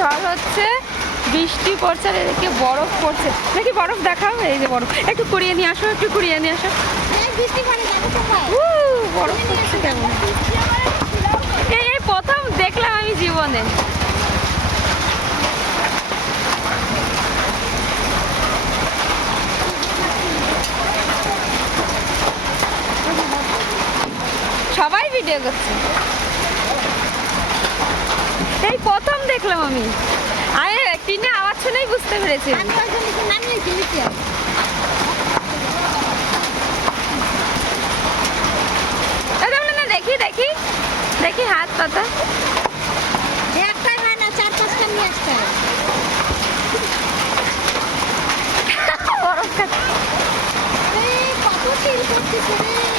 ঝড় হচ্ছে, বৃষ্টি পড়ছে আর এদিকে বরফ পড়ছে। দেখি বরফ দেখাও, এই যে বরফ। একটু কুড়িয়ে নিয়ে আসো, একটু কুড়িয়ে নিয়ে আসো। বরফ পড়ছে কেমন। এই প্রথম দেখলাম আমি জীবনে। সবাই ভিডিও করছে, এই প্রথম দেখলাম আমি। টিনে আওয়াজ শুনেই বুঝতে পেরেছি। দেখি দেখি দেখি হাত পাতা একটাই হয় না, 4-5টা নিয়ে আসতে হয়। বরফ খাচ্ছে। কত চিল করতেছে রে।